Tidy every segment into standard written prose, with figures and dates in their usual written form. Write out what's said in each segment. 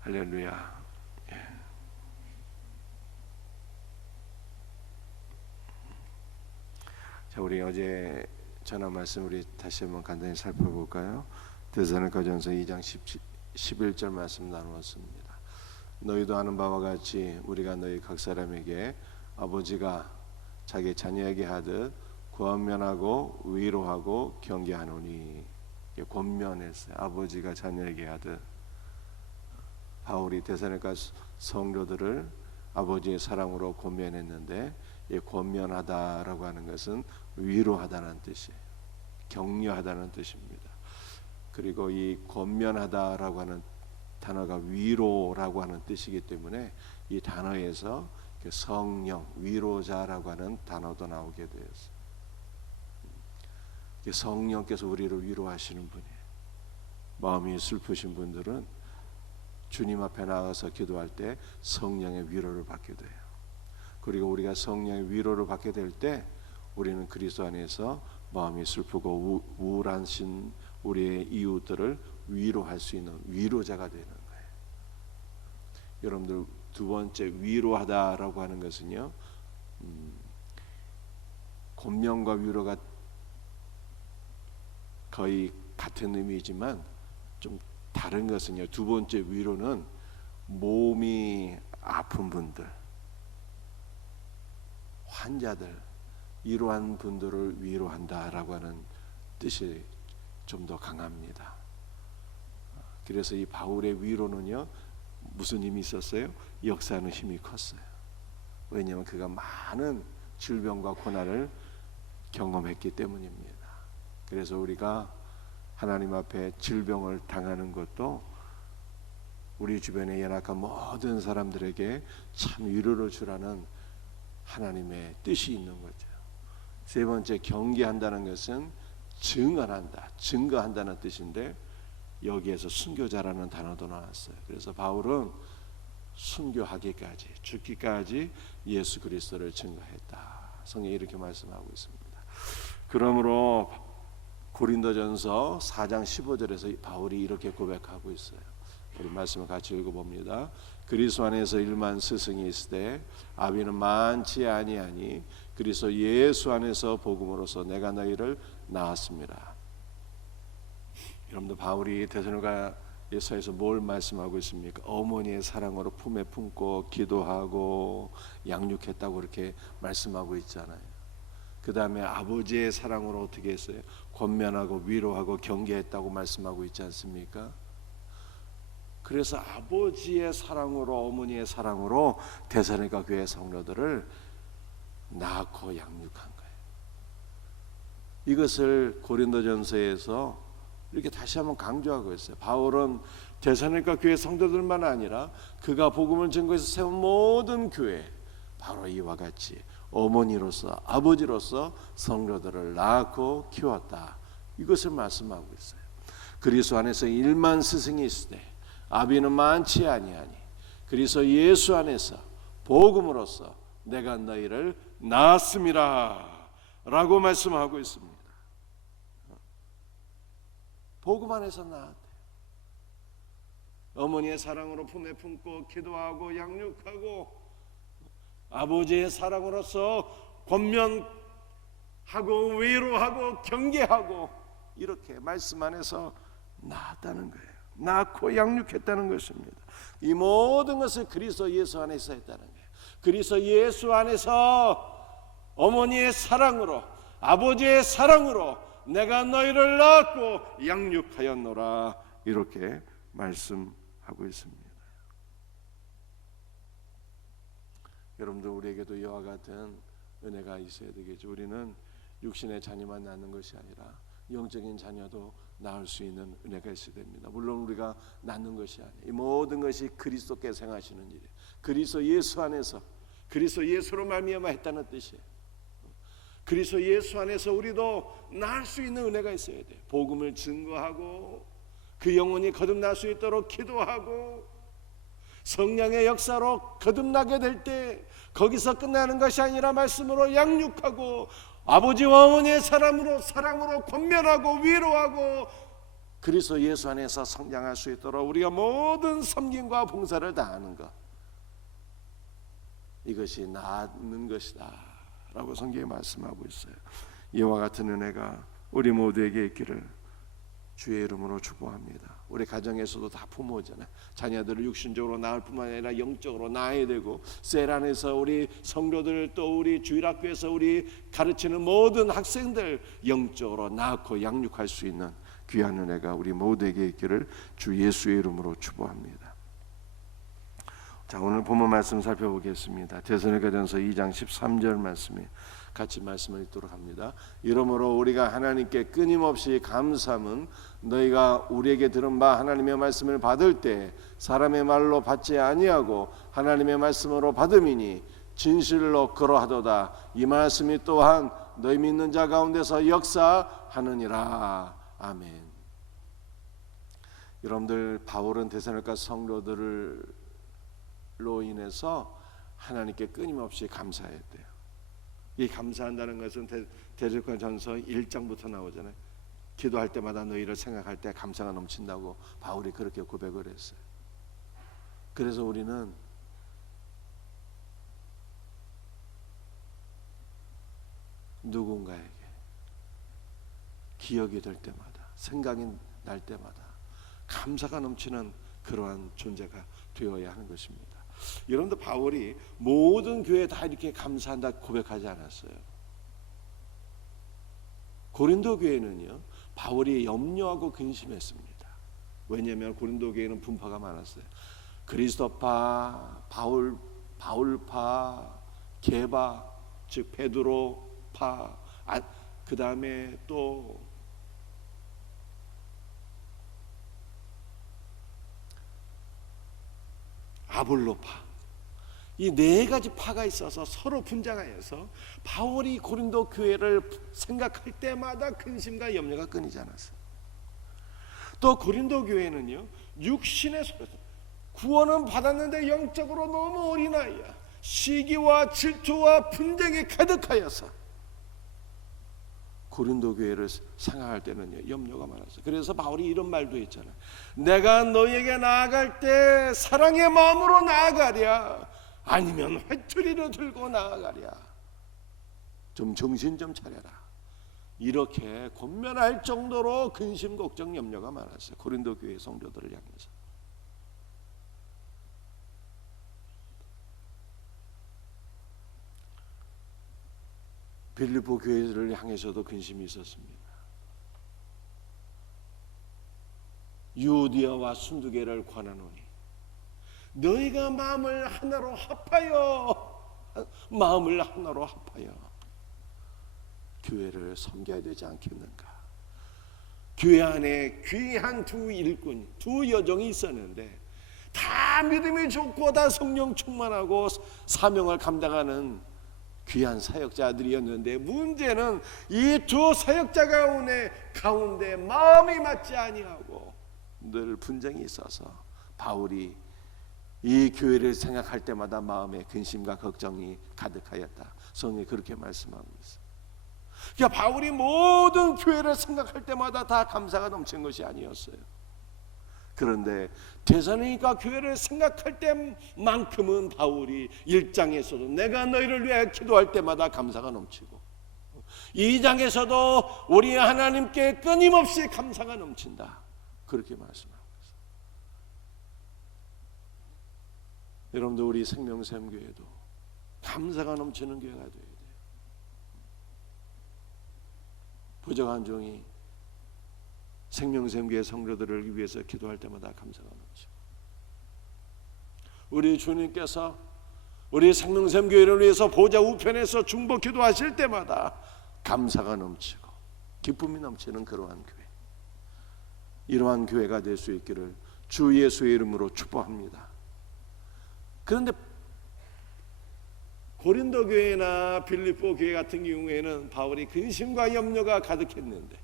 할렐루야. 예. 자, 우리 어제 전한 말씀 우리 다시 한번 간단히 살펴볼까요? 데살로니가전서 2장 11절 말씀 나누었습니다. 너희도 아는 바와 같이 우리가 너희 각 사람에게 아버지가 자기 자녀에게 하듯 권면하고 위로하고 경계하노니. 권면했어요. 아버지가 자녀에게 하듯. 바울이 데살로니가 성도들을 아버지의 사랑으로 권면했는데, 이 권면하다라고 하는 것은 위로하다는 뜻이에요. 격려하다는 뜻입니다. 그리고 이 권면하다라고 하는 단어가 위로라고 하는 뜻이기 때문에 이 단어에서 성령, 위로자라고 하는 단어도 나오게 되었어요. 성령께서 우리를 위로하시는 분이에요. 마음이 슬프신 분들은 주님 앞에 나가서 기도할 때 성령의 위로를 받게 돼요. 그리고 우리가 성령의 위로를 받게 될 때 우리는 그리스도 안에서 마음이 슬프고 우울하신 우리의 이웃들을 위로할 수 있는 위로자가 되는 거예요. 여러분들, 두 번째 위로하다라고 하는 것은요, 권면과 위로가 거의 같은 의미이지만 좀 다른 것은요, 두 번째 위로는 몸이 아픈 분들, 환자들, 이러한 분들을 위로한다라고 하는 뜻이 좀 더 강합니다. 그래서 이 바울의 위로는요, 무슨 힘이 있었어요? 역사하는 힘이 컸어요. 왜냐하면 그가 많은 질병과 고난을 경험했기 때문입니다. 그래서 우리가 하나님 앞에 질병을 당하는 것도 우리 주변에 연약한 모든 사람들에게 참 위로를 주라는 하나님의 뜻이 있는 거죠. 세 번째, 경계한다는 것은 증언한다, 증거한다는 뜻인데, 여기에서 순교자라는 단어도 나왔어요. 그래서 바울은 순교하기까지, 죽기까지 예수 그리스도를 증거했다. 성경이 이렇게 말씀하고 있습니다. 그러므로 고린도전서 4장 15절에서 바울이 이렇게 고백하고 있어요. 우리 말씀을 같이 읽어봅니다. 그리스도 안에서 일만 스승이 있으되 아비는 많지 아니하니 그리스도 예수 안에서 복음으로써 내가 너희를 낳았습니다. 여러분들, 바울이 데살로니가에서 뭘 말씀하고 있습니까? 어머니의 사랑으로 품에 품고 기도하고 양육했다고 그렇게 말씀하고 있잖아요. 그 다음에 아버지의 사랑으로 어떻게 했어요? 권면하고 위로하고 경계했다고 말씀하고 있지 않습니까? 그래서 아버지의 사랑으로, 어머니의 사랑으로 데살로니가 교회 성도들을 낳고 양육한 거예요. 이것을 고린도전서에서 이렇게 다시 한번 강조하고 있어요. 바울은 데살로니가 교회 성도들만 아니라 그가 복음을 증거해서 세운 모든 교회, 바로 이와 같이 어머니로서, 아버지로서 성도들을 낳고 키웠다. 이것을 말씀하고 있어요. 그리스도 안에서 일만 스승이 있으되 아비는 많지 아니하니 그리스도 예수 안에서 복음으로써 내가 너희를 낳았음이라 라고 말씀하고 있습니다. 복음 안에서 낳았대요. 어머니의 사랑으로 품에 품고 기도하고 양육하고 아버지의 사랑으로서 권면하고 위로하고 경계하고 이렇게 말씀 안에서 낳았다는 거예요. 낳고 양육했다는 것입니다. 이 모든 것을 그리스도 예수 안에서 했다는 거예요. 그리스도 예수 안에서 어머니의 사랑으로, 아버지의 사랑으로 내가 너희를 낳고 양육하였노라, 이렇게 말씀하고 있습니다. 여러분들, 우리에게도 이와 같은 은혜가 있어야 되겠죠. 우리는 육신의 자녀만 낳는 것이 아니라 영적인 자녀도 낳을 수 있는 은혜가 있어야 됩니다. 물론 우리가 낳는 것이 아니에요. 이 모든 것이 그리스도께서 행하시는 일이에요. 그리스도 예수 안에서, 그리스도 예수로 말미암아 했다는 뜻이에요. 그리스도 예수 안에서 우리도 낳을 수 있는 은혜가 있어야 돼요. 복음을 증거하고 그 영혼이 거듭날 수 있도록 기도하고 성령의 역사로 거듭나게 될 때 거기서 끝나는 것이 아니라 말씀으로 양육하고 아버지와 어머니의 사랑으로 권면하고 위로하고 그리스도 예수 안에서 성장할 수 있도록 우리가 모든 섬김과 봉사를 다하는 것, 이것이 낫는 것이다 라고 성경이 말씀하고 있어요. 이와 같은 은혜가 우리 모두에게 있기를 주의 이름으로 축복합니다. 우리 가정에서도 다 부모잖아요. 자녀들을 육신적으로 낳을 뿐만 아니라 영적으로 낳아야 되고, 셀 안에서 우리 성도들, 또 우리 주일학교에서 우리 가르치는 모든 학생들 영적으로 낳고 양육할 수 있는 귀한 은혜가 우리 모두에게 있기를 주 예수의 이름으로 축복합니다. 자, 오늘 본문 말씀 살펴보겠습니다. 데살로니가전서 2장 13절 말씀이 같이 말씀을 읽도록 합니다. 이러므로 우리가 하나님께 끊임없이 감사함은 너희가 우리에게 들은 바 하나님의 말씀을 받을 때 사람의 말로 받지 아니하고 하나님의 말씀으로 받음이니 진실로 그러하도다. 이 말씀이 또한 너희 믿는 자 가운데서 역사하느니라. 아멘. 여러분들, 바울은 데살로니가 성도들로 인해서 하나님께 끊임없이 감사했대요. 이 감사한다는 것은 데살로니가전서 1장부터 나오잖아요. 기도할 때마다 너희를 생각할 때 감사가 넘친다고 바울이 그렇게 고백을 했어요. 그래서 우리는 누군가에게 기억이 될 때마다, 생각이 날 때마다 감사가 넘치는 그러한 존재가 되어야 하는 것입니다. 여러분들, 바울이 모든 교회에 다 이렇게 감사한다 고백하지 않았어요. 고린도 교회는요, 바울이 염려하고 근심했습니다. 왜냐하면 고린도 교회는 분파가 많았어요. 그리스도파, 바울파, 게바, 즉 베드로파, 그 다음에 또 아볼로파, 이 네 가지 파가 있어서 서로 분쟁하여서 바울이 고린도 교회를 생각할 때마다 근심과 염려가 끊이지 않았어요. 또 고린도 교회는요, 육신의 속에서 구원은 받았는데 영적으로 너무 어린아이야. 시기와 질투와 분쟁이 가득하여서 고린도 교회를 생각할 때는요, 염려가 많았어요. 그래서 바울이 이런 말도 했잖아요. 내가 너에게 나아갈 때 사랑의 마음으로 나아가랴, 아니면 회초리를 들고 나아가랴. 좀 정신 좀 차려라. 이렇게 권면할 정도로 근심, 걱정, 염려가 많았어요. 고린도 교회 성도들을 향해서. 빌립보 교회를 향해서도 근심이 있었습니다. 유오디아와 순두계를 권하노니 너희가 마음을 하나로 합하여 교회를 섬겨야 되지 않겠는가. 교회 안에 귀한 두 일꾼, 두 여종이 있었는데 다 믿음이 좋고 다 성령 충만하고 사명을 감당하는 귀한 사역자들이었는데, 문제는 이 두 사역자 가운데 마음이 맞지 아니하고 늘 분쟁이 있어서 바울이 이 교회를 생각할 때마다 마음에 근심과 걱정이 가득하였다. 성경이 그렇게 말씀하고 있어요. 그러니까 바울이 모든 교회를 생각할 때마다 다 감사가 넘친 것이 아니었어요. 그런데 데살로니가 교회를 생각할 때만큼은 바울이 1장에서도 내가 너희를 위해 기도할 때마다 감사가 넘치고, 2장에서도 우리 하나님께 끊임없이 감사가 넘친다, 그렇게 말씀하고 있어요. 여러분들, 우리 생명샘교회도 감사가 넘치는 교회가 되어야 돼요. 부족한 종이 생명샘교회 성도들을 위해서 기도할 때마다 감사가 넘치고, 우리 주님께서 우리 생명샘교회를 위해서 보좌 우편에서 중보 기도하실 때마다 감사가 넘치고 기쁨이 넘치는 그러한 교회, 이러한 교회가 될 수 있기를 주 예수의 이름으로 축복합니다. 그런데 고린도 교회나 빌립보 교회 같은 경우에는 바울이 근심과 염려가 가득했는데,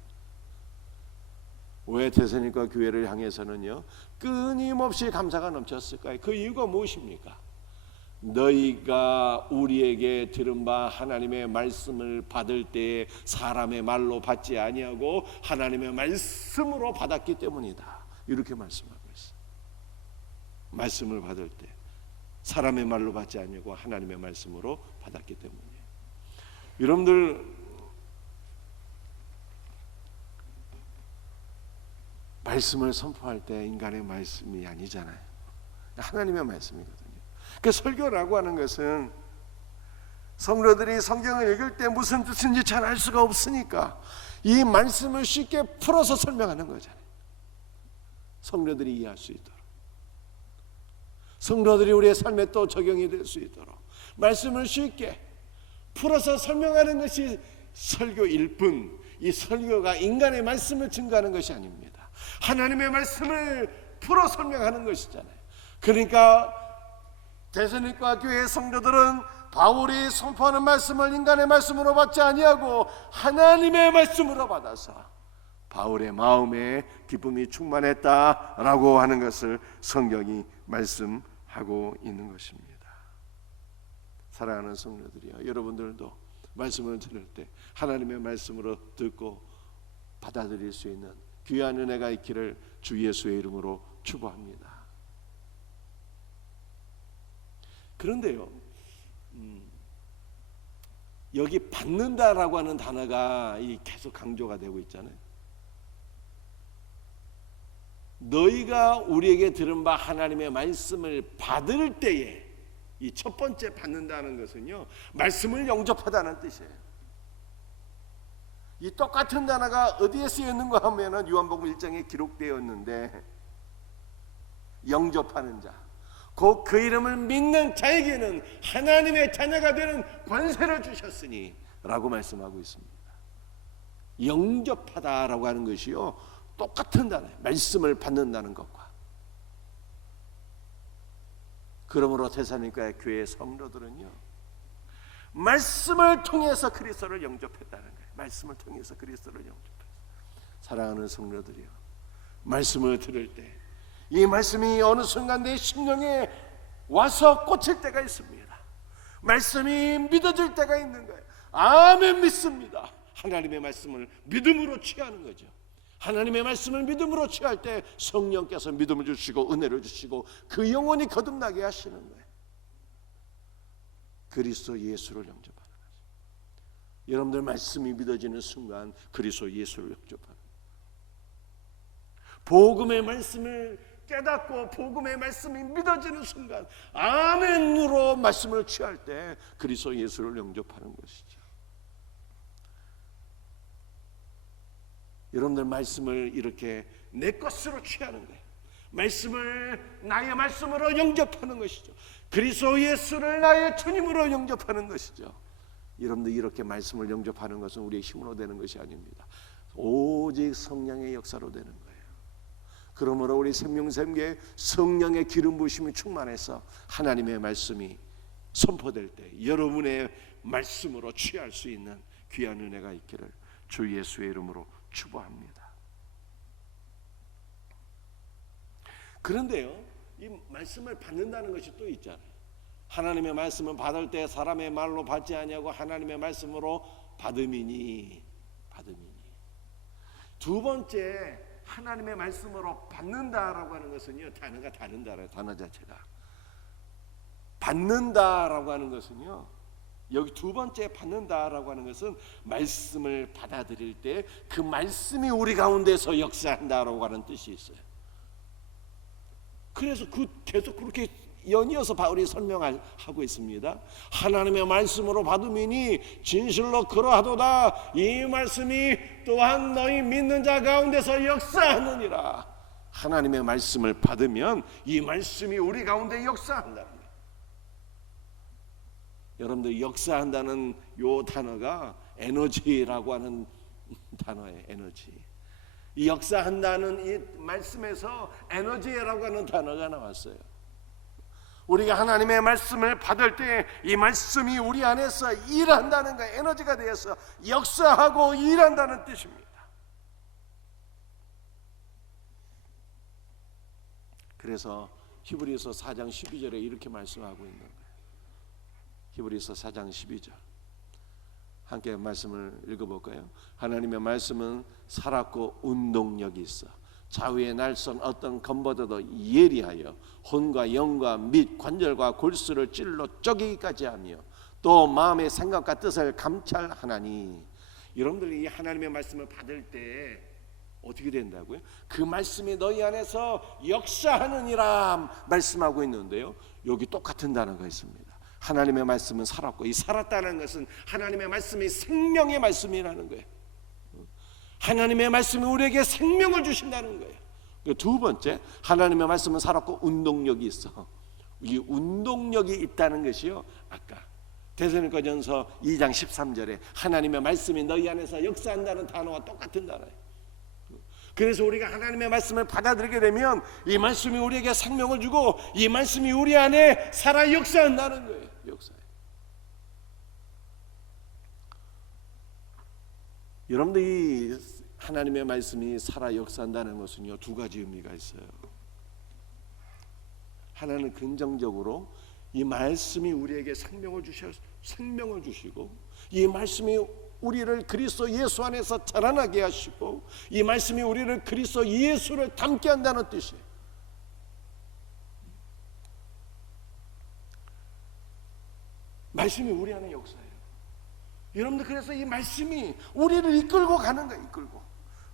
왜 데살로니가 교회를 향해서는요 끊임없이 감사가 넘쳤을까요? 그 이유가 무엇입니까? 너희가 우리에게 들은 바 하나님의 말씀을 받을 때에 사람의 말로 받지 아니하고 하나님의 말씀으로 받았기 때문이다. 이렇게 말씀하고 있어요. 말씀을 받을 때 사람의 말로 받지 아니하고 하나님의 말씀으로 받았기 때문이에요. 여러분들 말씀을 선포할 때 인간의 말씀이 아니잖아요. 하나님의 말씀이거든요. 그 설교라고 하는 것은 성도들이 성경을 읽을 때 무슨 뜻인지 잘 알 수가 없으니까 이 말씀을 쉽게 풀어서 설명하는 거잖아요. 성도들이 이해할 수 있도록, 성도들이 우리의 삶에 또 적용이 될 수 있도록 말씀을 쉽게 풀어서 설명하는 것이 설교일 뿐, 이 설교가 인간의 말씀을 증거하는 것이 아닙니다. 하나님의 말씀을 풀어 설명하는 것이잖아요. 그러니까 데살로니가 교회의 성도들은 바울이 선포하는 말씀을 인간의 말씀으로 받지 아니하고 하나님의 말씀으로 받아서 바울의 마음에 기쁨이 충만했다라고 하는 것을 성경이 말씀하고 있는 것입니다. 사랑하는 성도들이여, 여러분들도 말씀을 들을 때 하나님의 말씀으로 듣고 받아들일 수 있는 귀한 은혜가 있기를 주 예수의 이름으로 축복합니다. 그런데요, 여기 받는다라고 하는 단어가 계속 강조가 되고 있잖아요. 너희가 우리에게 들은 바 하나님의 말씀을 받을 때에, 이 첫 번째 받는다는 것은요, 말씀을 영접하다는 뜻이에요. 이 똑같은 단어가 어디에 쓰여 있는가 하면은 요한복음 1장에 기록되어 있는데, 영접하는 자, 곧 그 이름을 믿는 자에게는 하나님의 자녀가 되는 권세를 주셨으니 라고 말씀하고 있습니다. 영접하다라고 하는 것이요, 똑같은 단어예요. 말씀을 받는다는 것과. 그러므로 데살로니가 교회의 성도들은요, 말씀을 통해서 그리스도를 영접했다는 거예요. 말씀을 통해서 그리스도를 영접했어요. 사랑하는 성도들이요, 말씀을 들을 때 이 말씀이 어느 순간 내 심령에 와서 꽂힐 때가 있습니다. 말씀이 믿어질 때가 있는 거예요. 아멘, 믿습니다. 하나님의 말씀을 믿음으로 취하는 거죠. 하나님의 말씀을 믿음으로 취할 때 성령께서 믿음을 주시고 은혜를 주시고 그 영혼이 거듭나게 하시는 거예요. 그리스도 예수를 영접하는 거죠. 여러분들 말씀이 믿어지는 순간 그리스도 예수를 영접하는 거예요. 복음의 말씀을 깨닫고 복음의 말씀이 믿어지는 순간 아멘으로 말씀을 취할 때 그리스도 예수를 영접하는 것이죠. 여러분들 말씀을 이렇게 내 것으로 취하는 거예요. 말씀을 나의 말씀으로 영접하는 것이죠. 그리스도 예수를 나의 주님으로 영접하는 것이죠. 여러분들 이렇게 말씀을 영접하는 것은 우리의 힘으로 되는 것이 아닙니다. 오직 성령의 역사로 되는 거예요. 그러므로 우리 생명샘교회 성령의 기름 부으심이 충만해서 하나님의 말씀이 선포될 때 여러분의 말씀으로 취할 수 있는 귀한 은혜가 있기를 주 예수의 이름으로 축복합니다. 그런데요, 이 말씀을 받는다는 것이 또 있잖아요. 하나님의 말씀을 받을 때 사람의 말로 받지 아니하고 하나님의 말씀으로 받음이니. 두 번째 하나님의 말씀으로 받는다라고 하는 것은요, 단어가 다른다라요. 단어 자체가 받는다라고 하는 것은요, 여기 두 번째 받는다라고 하는 것은 말씀을 받아들일 때 그 말씀이 우리 가운데서 역사한다라고 하는 뜻이 있어요. 그래서 계속 그렇게 연이어서 바울이 설명하고 있습니다. 하나님의 말씀으로 받음이니 진실로 그러하도다. 이 말씀이 또한 너희 믿는 자 가운데서 역사하느니라. 하나님의 말씀을 받으면 이 말씀이 우리 가운데 역사한다는 거예요. 여러분들 역사한다는 요 단어가 에너지라고 하는 단어예요. 에너지. 이 역사한다는 이 말씀에서 에너지라고 하는 단어가 나왔어요. 우리가 하나님의 말씀을 받을 때 이 말씀이 우리 안에서 일한다는 거예요. 에너지가 되어서 역사하고 일한다는 뜻입니다. 그래서 히브리서 4장 12절에 이렇게 말씀하고 있는 거예요. 히브리서 4장 12절 함께 말씀을 읽어볼까요? 하나님의 말씀은 살았고 운동력이 있어 좌우의 날선 어떤 검보다도 예리하여 혼과 영과 및 관절과 골수를 찔러 쪼개기까지 하며 또 마음의 생각과 뜻을 감찰하나니. 여러분들이 이 하나님의 말씀을 받을 때 어떻게 된다고요? 그 말씀이 너희 안에서 역사하느니라 말씀하고 있는데요, 여기 똑같은 단어가 있습니다. 하나님의 말씀은 살았고, 이 살았다는 것은 하나님의 말씀이 생명의 말씀이라는 거예요. 하나님의 말씀이 우리에게 생명을 주신다는 거예요. 두 번째, 하나님의 말씀은 살았고 운동력이 있어. 이 운동력이 있다는 것이요, 아까 데살로니가전서 2장 13절에 하나님의 말씀이 너희 안에서 역사한다는 단어와 똑같은 단어예요. 그래서 우리가 하나님의 말씀을 받아들이게 되면 이 말씀이 우리에게 생명을 주고 이 말씀이 우리 안에 살아 역사한다는 거예요. 역사해. 여러분들 이 하나님의 말씀이 살아 역사한다는 것은요, 두 가지 의미가 있어요. 하나는 긍정적으로 이 말씀이 우리에게 생명을 주시고 이 말씀이 우리를 그리스도 예수 안에서 자라나게 하시고 이 말씀이 우리를 그리스도 예수를 닮게 한다는 뜻이에요. 말씀이 우리 안에 역사해요. 여러분들, 그래서 이 말씀이 우리를 이끌고 가는 거예요. 이끌고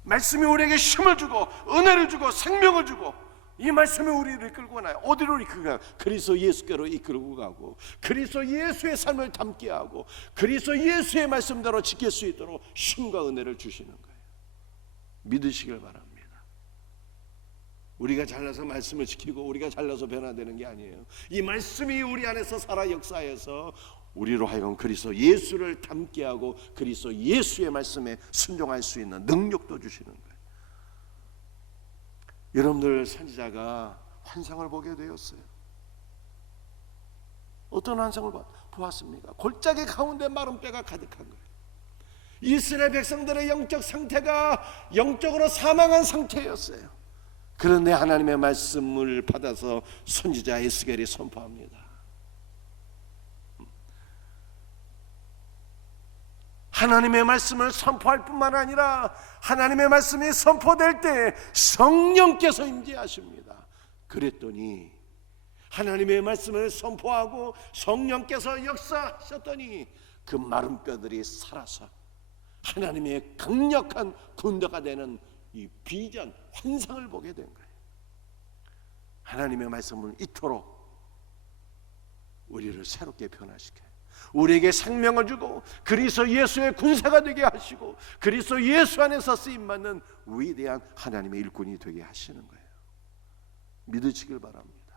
말씀이 우리에게 힘을 주고 은혜를 주고 생명을 주고 이 말씀이 우리를 이끌고 가요. 어디로 이끌고 가요? 그리스도 예수께로 이끌고 가고 그리스도 예수의 삶을 담게 하고 그리스도 예수의 말씀대로 지킬 수 있도록 힘과 은혜를 주시는 거예요. 믿으시길 바랍니다. 우리가 잘나서 말씀을 지키고 우리가 잘나서 변화되는 게 아니에요. 이 말씀이 우리 안에서 살아 역사해서 우리로 하여금 그리스도 예수를 닮게 하고 그리스도 예수의 말씀에 순종할 수 있는 능력도 주시는 거예요. 여러분들, 선지자가 환상을 보게 되었어요. 어떤 환상을 보았습니까? 골짜기 가운데 마른 뼈가 가득한 거예요. 이스라엘 백성들의 영적 상태가 영적으로 사망한 상태였어요. 그런데 하나님의 말씀을 받아서 선지자 에스겔이 선포합니다. 하나님의 말씀을 선포할 뿐만 아니라 하나님의 말씀이 선포될 때 성령께서 임재하십니다. 그랬더니 하나님의 말씀을 선포하고 성령께서 역사하셨더니 그 마른 뼈들이 살아서 하나님의 강력한 군대가 되는 이 비전, 환상을 보게 된 거예요. 하나님의 말씀은 이토록 우리를 새롭게 변화시켜요. 우리에게 생명을 주고 그리스도 예수의 군사가 되게 하시고 그리스도 예수 안에서 쓰임받는 위대한 하나님의 일꾼이 되게 하시는 거예요. 믿으시길 바랍니다.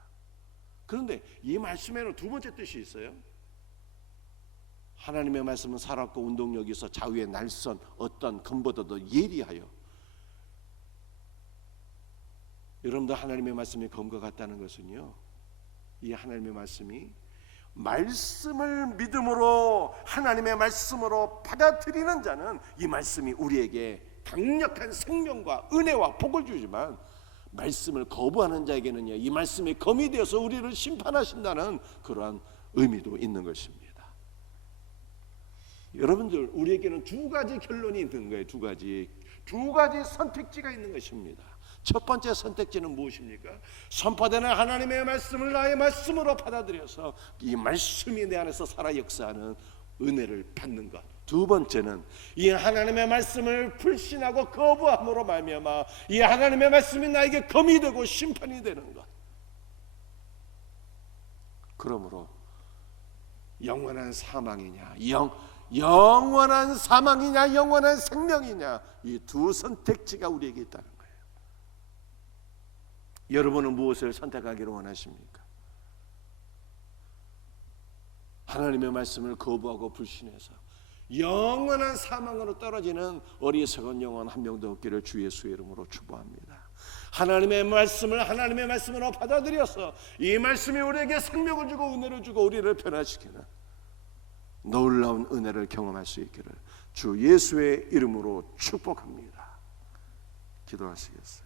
그런데 이 말씀에는 두 번째 뜻이 있어요. 하나님의 말씀은 살았고 운동력이 있어 좌우의 날선 어떤 검보다도 예리하여. 여러분들, 하나님의 말씀이 검과 같다는 것은요, 이 하나님의 말씀이 말씀을 믿음으로 하나님의 말씀으로 받아들이는 자는 이 말씀이 우리에게 강력한 생명과 은혜와 복을 주지만 말씀을 거부하는 자에게는요, 이 말씀이 검이 되어서 우리를 심판하신다는 그러한 의미도 있는 것입니다. 여러분들, 우리에게는 두 가지 결론이 있는 거예요. 두 가지 선택지가 있는 것입니다. 첫 번째 선택지는 무엇입니까? 선포되는 하나님의 말씀을 나의 말씀으로 받아들여서 이 말씀이 내 안에서 살아 역사하는 은혜를 받는 것. 두 번째는 이 하나님의 말씀을 불신하고 거부함으로 말미암아 이 하나님의 말씀이 나에게 검이 되고 심판이 되는 것. 그러므로 영원한 사망이냐 영원한 사망이냐 영원한 생명이냐, 이 두 선택지가 우리에게 있다는 거예요. 여러분은 무엇을 선택하기를 원하십니까? 하나님의 말씀을 거부하고 불신해서 영원한 사망으로 떨어지는 어리석은 영혼 한 명도 없기를 주 예수의 이름으로 축복합니다. 하나님의 말씀으로 받아들여서 이 말씀이 우리에게 생명을 주고 은혜를 주고 우리를 변화시키는 놀라운 은혜를 경험할 수 있기를 주 예수의 이름으로 축복합니다. 기도하시겠어요?